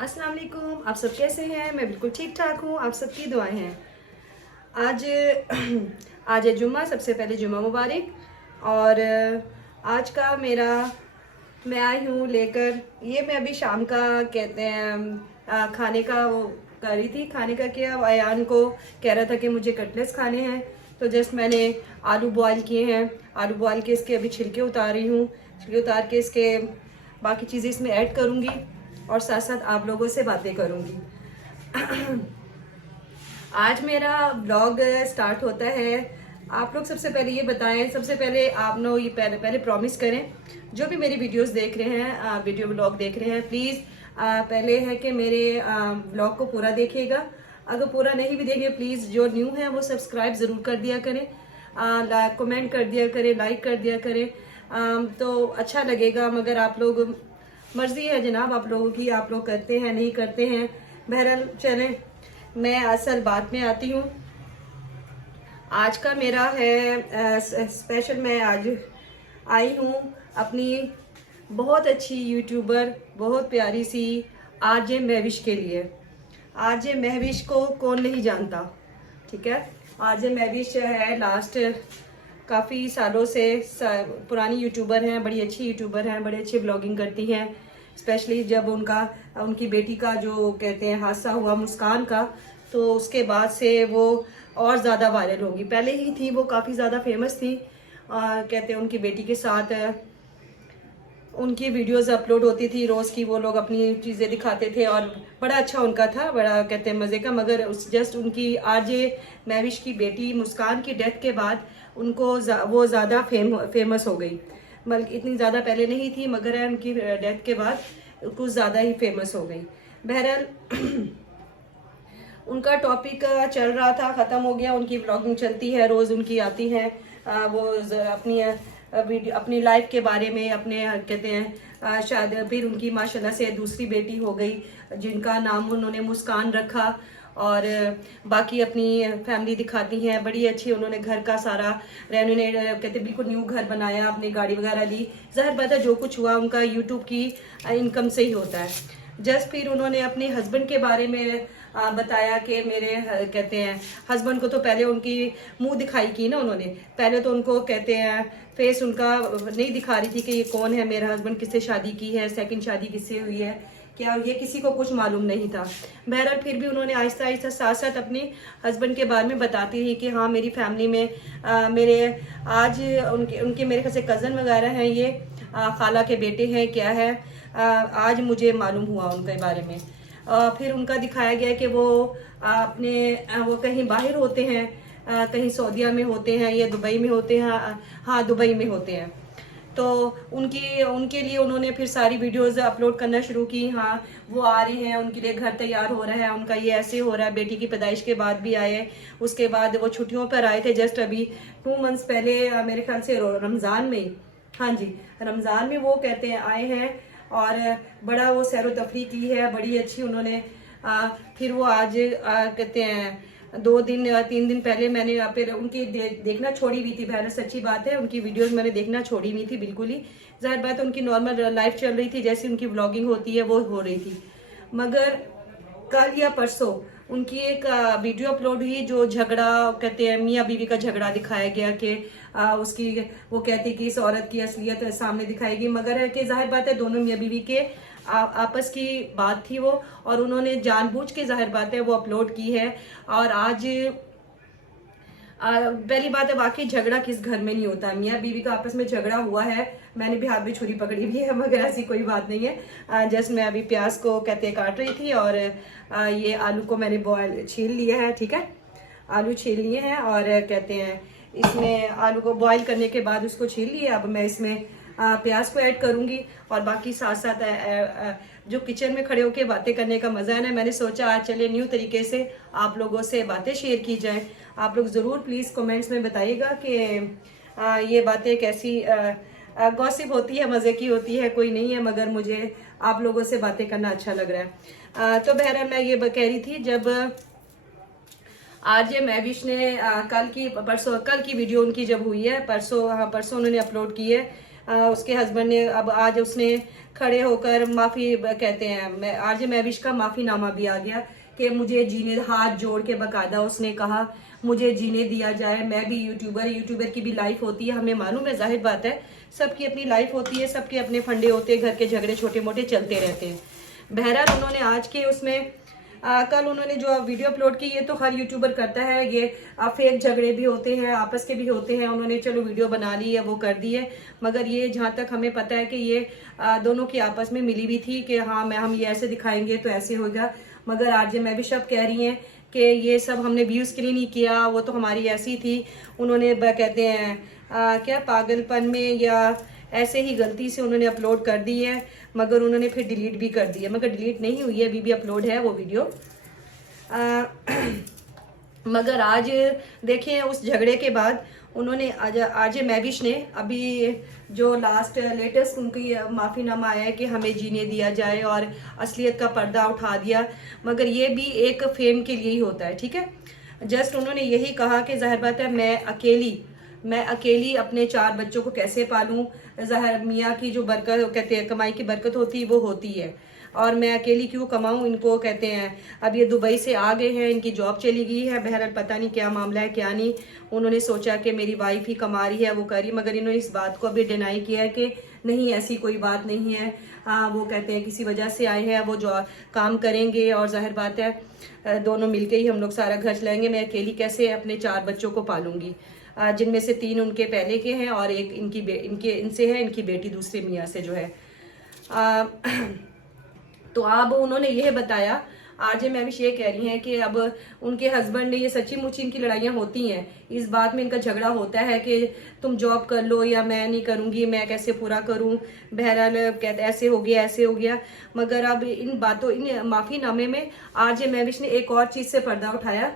अस्सलाम वालेकुम। आप सब कैसे हैं? मैं बिल्कुल ठीक ठाक हूँ। आप सबकी दुआएं हैं। आज आज है जुम्मा। सबसे पहले जुम्मा मुबारक। और आज का मेरा मैं आई हूँ लेकर ये मैं अभी शाम का कहते हैं खाने का वो कर रही थी। खाने का क्या, अयान को कह रहा था कि मुझे कटलेट्स खाने हैं, तो जस्ट मैंने आलू बॉयल किए हैं। आलू बॉयल के इसके अभी छिलके उतार रही हूँ। छिलके उतार के इसके बाकी चीज़ें इसमें ऐड करूँगी और साथ साथ आप लोगों से बातें करूँगी। आज मेरा ब्लॉग स्टार्ट होता है। आप लोग सबसे पहले ये बताएं, सबसे पहले आप लोग ये पहले प्रॉमिस करें, जो भी मेरी वीडियोस देख रहे हैं, वीडियो ब्लॉग देख रहे हैं, प्लीज़ पहले है कि मेरे ब्लॉग को पूरा देखिएगा। अगर पूरा नहीं भी देखेंगे, प्लीज़ जो न्यू है वो सब्सक्राइब ज़रूर कर दिया करें, कमेंट कर दिया करें, लाइक कर दिया करें, तो अच्छा लगेगा। मगर आप लोग मर्जी है जनाब आप लोगों की, आप लोग करते हैं नहीं करते हैं। बहरहाल चलें, मैं असल बात में आती हूँ। आज का मेरा है स्पेशल। मैं आज आई हूँ अपनी बहुत अच्छी यूट्यूबर, बहुत प्यारी सी आरजे महविश के लिए। आरजे महविश को कौन नहीं जानता, ठीक है। आरजे महविश है लास्ट काफ़ी सालों से पुरानी यूट्यूबर हैं, बड़ी अच्छी यूट्यूबर हैं, बड़े अच्छे ब्लॉगिंग करती हैं। स्पेशली जब उनकी बेटी का जो कहते हैं हादसा हुआ मुस्कान का, तो उसके बाद से वो और ज़्यादा वायरल होगी। पहले ही थी वो काफ़ी ज़्यादा फेमस थी। कहते हैं उनकी बेटी के साथ उनकी वीडियोस अपलोड होती थी रोज़ की, वो लोग अपनी चीज़ें दिखाते थे और बड़ा अच्छा उनका था, बड़ा कहते हैं मज़े का। मगर जस्ट उनकी आरजे महविश की बेटी मुस्कान की डेथ के बाद उनको वो ज़्यादा फेमस हो गई। बल्कि इतनी ज़्यादा पहले नहीं थी, मगर उनकी डेथ के बाद कुछ ज़्यादा ही फेमस हो गई। बहरहाल उनका टॉपिक चल रहा था, ख़त्म हो गया। उनकी व्लॉगिंग चलती है, रोज़ उनकी आती है वो अपनी लाइफ के बारे में, अपने कहते हैं शायद फिर उनकी माशाल्लाह से दूसरी बेटी हो गई जिनका नाम उन्होंने मुस्कान रखा। और बाकी अपनी फैमिली दिखाती हैं, बड़ी अच्छी। उन्होंने घर का सारा रेनोवेट कहते बिल्कुल न्यू घर बनाया, अपनी गाड़ी वगैरह ली। ज़ाहिर बात है जो कुछ हुआ उनका यूट्यूब की इनकम से ही होता है। जस्ट फिर उन्होंने अपने हस्बैंड के बारे में बताया कि मेरे कहते हैं हस्बैंड को तो पहले उनकी मुंह दिखाई की ना उन्होंने। पहले तो उनको कहते हैं फेस उनका नहीं दिखा रही थी कि ये कौन है, मेरा हस्बैंड किससे शादी की है, सेकंड शादी किससे हुई है, क्या ये किसी को कुछ मालूम नहीं था। बहरहाल फिर भी उन्होंने आहिस्ता आहिस्ता साथ साथ अपने हस्बैंड के बारे में बताती रही कि हाँ मेरी फैमिली में मेरे आज उनके मेरे ख्याल से कज़न वगैरह हैं, ये खाला के बेटे हैं, क्या है आज मुझे मालूम हुआ उनके बारे में। फिर उनका दिखाया गया कि वो वो कहीं बाहर होते हैं, कहीं सऊदीया में होते हैं या दुबई में होते हैं। हाँ दुबई में होते हैं। तो उनके लिए उन्होंने फिर सारी वीडियोस अपलोड करना शुरू की। हाँ वो आ रहे हैं, उनके लिए घर तैयार हो रहा है, उनका ये ऐसे हो रहा है। बेटी की पैदाइश के बाद भी आए, उसके बाद वो छुट्टियों पर आए थे जस्ट अभी 2 मंथ्स पहले, मेरे ख्याल से रमज़ान में। हाँ जी रमज़ान में वो कहते हैं आए हैं और बड़ा वो सैर व तफरी की है, बड़ी अच्छी उन्होंने। फिर वो आज कहते हैं 3 दिन पहले मैंने फिर उनकी देखना छोड़ी हुई थी। बहरहाल सच्ची बात है उनकी वीडियोस मैंने देखना छोड़ी हुई थी बिल्कुल ही। जाहिर बात है उनकी नॉर्मल लाइफ चल रही थी, जैसी उनकी व्लॉगिंग होती है वो हो रही थी। मगर कल या परसों उनकी एक वीडियो अपलोड हुई जो झगड़ा कहते हैं मियाँ बीवी का झगड़ा दिखाया गया कि उसकी वो कहती कि इस औरत की असलियत सामने दिखाएगी। मगर है कि जाहिर बात है दोनों मियाँ बीवी के आपस की बात थी वो, और उन्होंने जानबूझ के जाहिर बात है वो अपलोड की है। और आज पहली बात है वाकई झगड़ा किस घर में नहीं होता, मियाँ बीवी का आपस में झगड़ा हुआ है। मैंने भी हाथ में छुरी पकड़ी हुई है, मगर ऐसी कोई बात नहीं है। जस्ट मैं अभी प्याज को कहते काट रही थी और ये आलू को मैंने बॉयल छील लिया है, ठीक है। आलू छील लिए हैं और कहते हैं इसमें आलू को बॉयल करने के बाद उसको छील लिया। अब मैं इसमें प्याज को ऐड करूंगी और बाकी साथ साथ जो किचन में खड़े होकर बातें करने का मज़ा है ना, मैंने सोचा आज चलिए न्यू तरीके से आप लोगों से बातें शेयर की जाएं। आप लोग ज़रूर प्लीज़ कमेंट्स में बताइएगा कि ये बातें कैसी गॉसिप होती है, मज़े की होती है, कोई नहीं है, मगर मुझे आप लोगों से बातें करना अच्छा लग रहा है। तो बहरहाल मैं ये कह रही थी, जब आरजे महविश ने कल की वीडियो उनकी जब हुई है, परसों उन्होंने अपलोड की है उसके हस्बैंड ने अब आज उसने खड़े होकर माफ़ी कहते हैं, आरजे महविश का माफ़ीनामा भी आ गया कि मुझे जीने, हाथ जोड़ के बकायदा उसने कहा मुझे जीने दिया जाए। मैं भी यूट्यूबर की भी लाइफ होती है, हमें मालूम है, जाहिर बात है, सबकी अपनी लाइफ होती है, सबके अपने फंडे होते हैं, घर के झगड़े छोटे मोटे चलते रहते हैं। बहरहाल उन्होंने आज के उसमें कल उन्होंने जो वीडियो अपलोड की, ये तो हर यूट्यूबर करता है, ये फेक झगड़े भी होते हैं, आपस के भी होते हैं, उन्होंने चलो वीडियो बना ली है, वो कर दी है, मगर ये जहाँ तक हमें पता है कि ये दोनों की आपस में मिली भी थी कि हाँ हम ये ऐसे दिखाएंगे तो ऐसे होगा। मगर आरजे मैं भी सब कह रही हैं कि ये सब हमने व्यूज़ के लिए नहीं किया, वो तो हमारी ऐसी थी, उन्होंने कहते हैं क्या पागलपन में या ऐसे ही गलती से उन्होंने अपलोड कर दी है, मगर उन्होंने फिर डिलीट भी कर दी है, मगर डिलीट नहीं हुई है, अभी भी अपलोड है वो वीडियो। मगर आज देखिए उस झगड़े के बाद उन्होंने आज महविश ने अभी जो लास्ट लेटेस्ट उनकी माफ़ीनामा आया है कि हमें जीने दिया जाए और असलियत का पर्दा उठा दिया, मगर ये भी एक फेम के लिए ही होता है, ठीक है। जस्ट उन्होंने यही कहा कि जाहिर बात है मैं अकेली अपने 4 बच्चों को कैसे पालूं, ज़ाहिर मियाँ की जो बरकत कहते हैं कमाई की बरकत होती है वो होती है, और मैं अकेली क्यों कमाऊं। इनको कहते हैं अब ये दुबई से आ गए हैं, इनकी जॉब चली गई है, बहरहाल पता नहीं क्या मामला है क्या नहीं, उन्होंने सोचा कि मेरी वाइफ ही कमा रही है वो करी, मगर इन्होंने इस बात को अभी डिनाई किया है कि नहीं ऐसी कोई बात नहीं है। वो कहते हैं किसी वजह से आए हैं, वो जो काम करेंगे और जाहिर बात है दोनों मिलके ही हम लोग सारा घर चलाएंगे, मैं अकेली कैसे अपने 4 बच्चों को पालूंगी, जिनमें से 3 उनके पहले के हैं और एक इनसे है, इनकी बेटी दूसरे मियाँ से जो है। तो अब उन्होंने यह बताया, आरजे महविश ये कह रही हैं कि अब उनके हस्बैंड ने, ये सच्ची मुच्ची इनकी लड़ाइयाँ होती हैं, इस बात में इनका झगड़ा होता है कि तुम जॉब कर लो या मैं नहीं करूँगी, मैं कैसे पूरा करूँ, बहरहाल कहते ऐसे हो गया। मगर अब इन माफ़ीनामे में आरजे महविश ने एक और चीज़ से पर्दा उठाया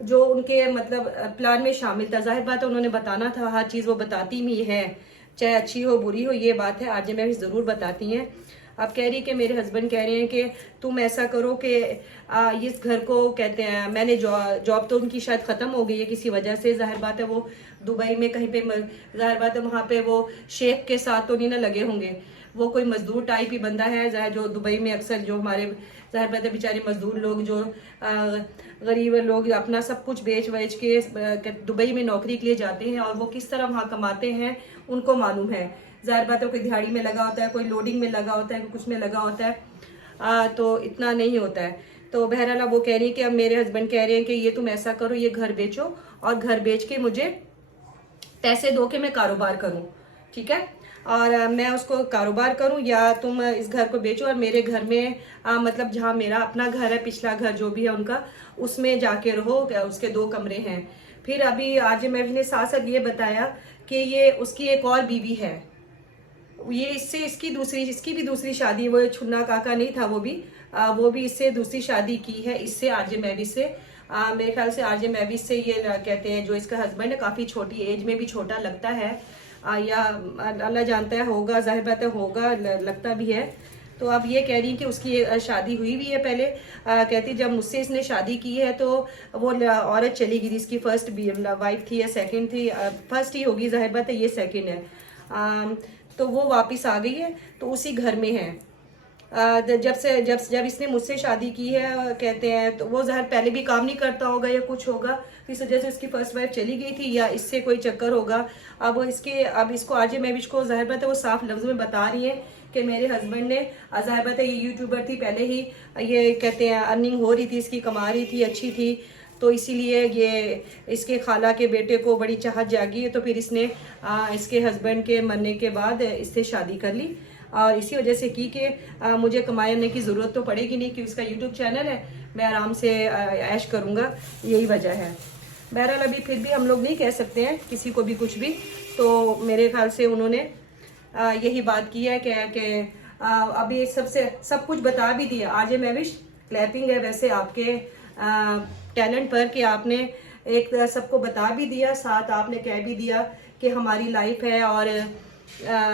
जो उनके मतलब प्लान में शामिल था। जाहिर बात है उन्होंने बताना था, हर चीज़ वो बताती भी है, चाहे अच्छी हो बुरी हो, ये बात है आरजे महविश ज़रूर बताती हैं। अब कह रही कि मेरे हस्बैंड कह रहे हैं कि तुम ऐसा करो कि इस घर को कहते हैं, मैंने जॉब तो उनकी शायद ख़त्म हो गई है किसी वजह से, जाहिर बात है वो दुबई में कहीं पे, जाहिर बात है वहाँ पे वो शेख के साथ तो नहीं ना लगे होंगे, वो कोई मजदूर टाइप ही बंदा है, जाहिर जो दुबई में अक्सर जो हमारे जाहिर बात है बेचारे मजदूर लोग जो गरीब लोग अपना सब कुछ बेच वेच के दुबई में नौकरी के लिए जाते हैं और वो किस तरह वहाँ कमाते हैं उनको मालूम है। जाहिर बात है कोई दिहाड़ी में लगा होता है, कोई लोडिंग में लगा होता है, कुछ में लगा होता है, तो इतना नहीं होता है। तो बहरहाल वो कह रही है कि अब मेरे हस्बैंड कह रहे हैं कि ये तुम ऐसा करो, ये घर बेचो और घर बेच के मुझे पैसे दो कि मैं कारोबार करूं, ठीक है, और मैं उसको कारोबार करूं, या तुम इस घर को बेचो और मेरे घर में मतलब जहाँ मेरा अपना घर है, पिछला घर जो भी है उनका, उसमें जाके रहो, उसके 2 कमरे हैं। फिर अभी आरजे महविश ने साथ साथ ये बताया कि ये उसकी एक और बीवी है, ये इससे इसकी भी दूसरी शादी, वो छुन्ना काका नहीं था, वो भी इससे दूसरी शादी की है, इससे आरजे महविश से, मेरे ख्याल से आरजे महविश से ये कहते हैं जो इसका हस्बैंड है काफ़ी छोटी एज में भी छोटा लगता है, या अल्लाह जानता है होगा, जाहिर बात है होगा, लगता भी है। तो अब ये कह रही कि उसकी शादी हुई भी है पहले, कहती जब मुझसे इसने शादी की है तो वो औरत चली गई थी, इसकी फर्स्ट वाइफ थी या सेकंड थी, फर्स्ट ही होगी, जाहिर बात है ये सेकंड है, तो वो वापस आ गई है, तो उसी घर में है। जब इसने मुझसे शादी की है कहते हैं, तो वो ज़ाहिर पहले भी काम नहीं करता होगा या कुछ होगा, तो इस वजह से उसकी फर्स्ट वाइफ चली गई थी या इससे कोई चक्कर होगा। अब इसको आरजे महविश को जाहिर बात है वो साफ लफ्ज़ में बता रही है कि मेरे हस्बैंड ने, जाहिर बात है ये यूट्यूबर थी पहले ही, ये कहते हैं अर्निंग हो रही थी इसकी, कमा रही थी, अच्छी थी, तो इसीलिए ये इसके खाला के बेटे को बड़ी चाहत जागी है, तो फिर इसने इसके हस्बैंड के मरने के बाद इससे शादी कर ली और इसी वजह से की कि मुझे कमाने की ज़रूरत तो पड़ेगी नहीं कि उसका यूट्यूब चैनल है, मैं आराम से ऐश करूँगा, यही वजह है। बहरहाल अभी फिर भी हम लोग नहीं कह सकते हैं किसी को भी कुछ भी, तो मेरे ख्याल से उन्होंने यही बात की है कि अभी सब कुछ बता भी दिया। आरजे महविश क्लैपिंग है वैसे आपके टैलेंट पर कि आपने एक सबको बता भी दिया, साथ आपने कह भी दिया कि हमारी लाइफ है और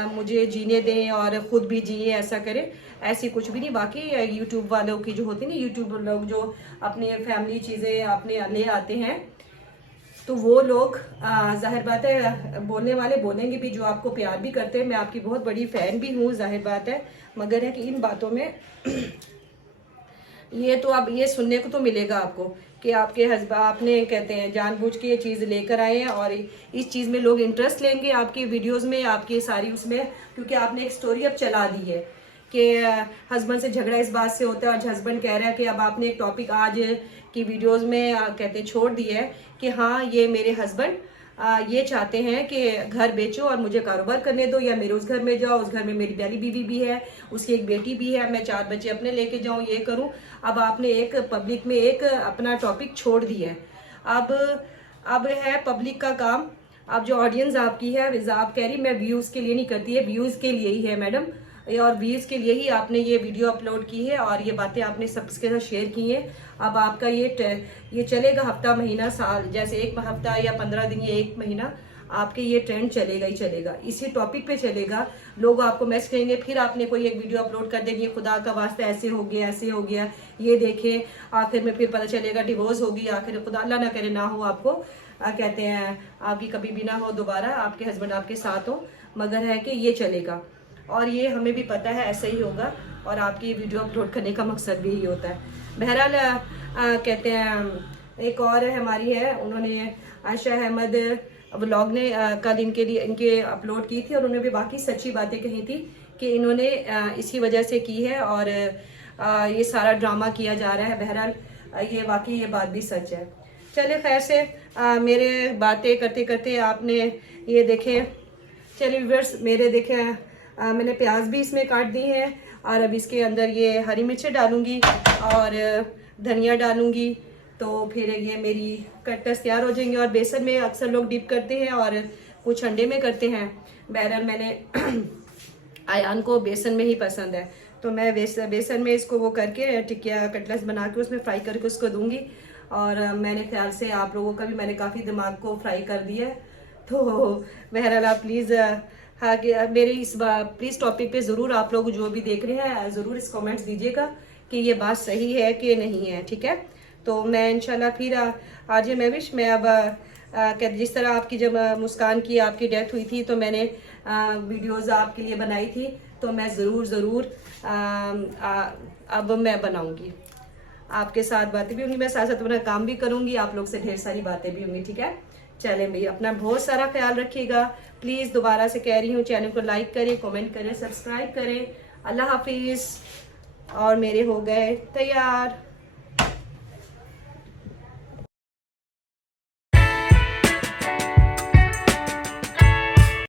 मुझे जीने दें और ख़ुद भी जिए, ऐसा करें, ऐसी कुछ भी नहीं। बाकी यूट्यूब वालों की जो होती है ना, यूट्यूब लोग जो अपने फैमिली चीज़ें अपने ले आते हैं, तो वो लोग जाहिर बात है बोलने वाले बोलेंगे भी, जो आपको प्यार भी करते हैं। मैं आपकी बहुत बड़ी फ़ैन भी हूँ, जाहिर बात है, मगर है कि इन बातों में ये तो अब ये सुनने को तो मिलेगा आपको कि आपके हस्बैंड आपने कहते हैं जानबूझ के ये चीज़ लेकर आए हैं और इस चीज़ में लोग इंटरेस्ट लेंगे आपकी वीडियोस में, आपकी सारी उसमें, क्योंकि आपने एक स्टोरी अब चला दी है कि हस्बैंड से झगड़ा इस बात से होता है। और हस्बैंड कह रहा है कि अब आपने एक टॉपिक आज की वीडियोस में कहते छोड़ दिया है कि हाँ ये मेरे हस्बैंड ये चाहते हैं कि घर बेचो और मुझे कारोबार करने दो, या मेरे उस घर में जाओ, उस घर में मेरी प्यारी बीवी भी है, उसकी एक बेटी भी है, मैं 4 बच्चे अपने लेके जाऊं, ये करूं। अब आपने एक पब्लिक में एक अपना टॉपिक छोड़ दिया है। अब है पब्लिक का काम। अब जो ऑडियंस आपकी है, आप कह रही मैं व्यूज़ के लिए नहीं करती है, व्यूज़ के लिए ही है मैडम, और व्यूज़ के लिए ही आपने ये वीडियो अपलोड की है और ये बातें आपने सबके साथ शेयर की हैं। अब आपका ये चलेगा हफ्ता महीना साल, जैसे एक हफ्ता या 15 दिन या एक महीना आपके ये ट्रेंड चलेगा ही चलेगा, इसी टॉपिक पे चलेगा। लोग आपको मैसेज करेंगे, फिर आपने कोई एक वीडियो अपलोड कर देंगे, खुदा का वास्ता ऐसे हो गया, ये देखें, आखिर में फिर पता चलेगा डिवोर्स होगी, आखिर खुदा अल्लाह ना करे ना हो आपको, कहते हैं आपकी कभी भी ना हो दोबारा, आपके हस्बैंड आपके साथ हो, मगर है कि ये चलेगा और ये हमें भी पता है ऐसा ही होगा। और आपकी वीडियो अपलोड करने का मकसद भी यही होता है। बहरहाल कहते हैं एक और हमारी है, उन्होंने आयशा अहमद व्लॉग ने कल इनके लिए इनके अपलोड की थी और उन्होंने भी बाकी सच्ची बातें कही थी कि इन्होंने इसी वजह से की है और ये सारा ड्रामा किया जा रहा है। बहरहाल ये वाकई ये बात भी सच है। चले खैर से मेरे बातें करते करते आपने ये देखे, चलिए व्यूअर्स मेरे देखे मैंने प्याज भी इसमें काट दी है और अब इसके अंदर ये हरी मिर्चें डालूंगी और धनिया डालूंगी, तो फिर ये मेरी कटलेट्स तैयार हो जाएंगे। और बेसन में अक्सर लोग डिप करते हैं और कुछ अंडे में करते हैं। बहरहाल मैंने आयान को बेसन में ही पसंद है, तो मैं बेसन में इसको वो करके टिकिया कटलेट्स बना के उसमें फ्राई करके उसको दूंगी। और मैंने ख्याल से आप लोगों का भी मैंने काफ़ी दिमाग को फ्राई कर दिया है। तो बहरहाल आप प्लीज़ हाँ कि मेरे इस प्लीज़ टॉपिक पे ज़रूर आप लोग जो भी देख रहे हैं ज़रूर इस कमेंट्स दीजिएगा कि ये बात सही है कि नहीं है, ठीक है। तो मैं इंशाल्लाह फिर आज मैं विश मैं अब जिस तरह आपकी जब मुस्कान की आपकी डेथ हुई थी तो मैंने वीडियोज़ आपके लिए बनाई थी, तो मैं ज़रूर अब मैं बनाऊँगी, आपके साथ बातें भी होंगी, मैं साथ साथ अपना काम भी करूँगी, आप लोग से ढेर सारी बातें भी होंगी, ठीक है। चलें भाई, अपना बहुत सारा ख्याल रखिएगा। प्लीज़ दोबारा से कह रही हूँ चैनल को लाइक करें, कमेंट करें, सब्सक्राइब करें। अल्लाह हाफिज़। और मेरे हो गए तैयार।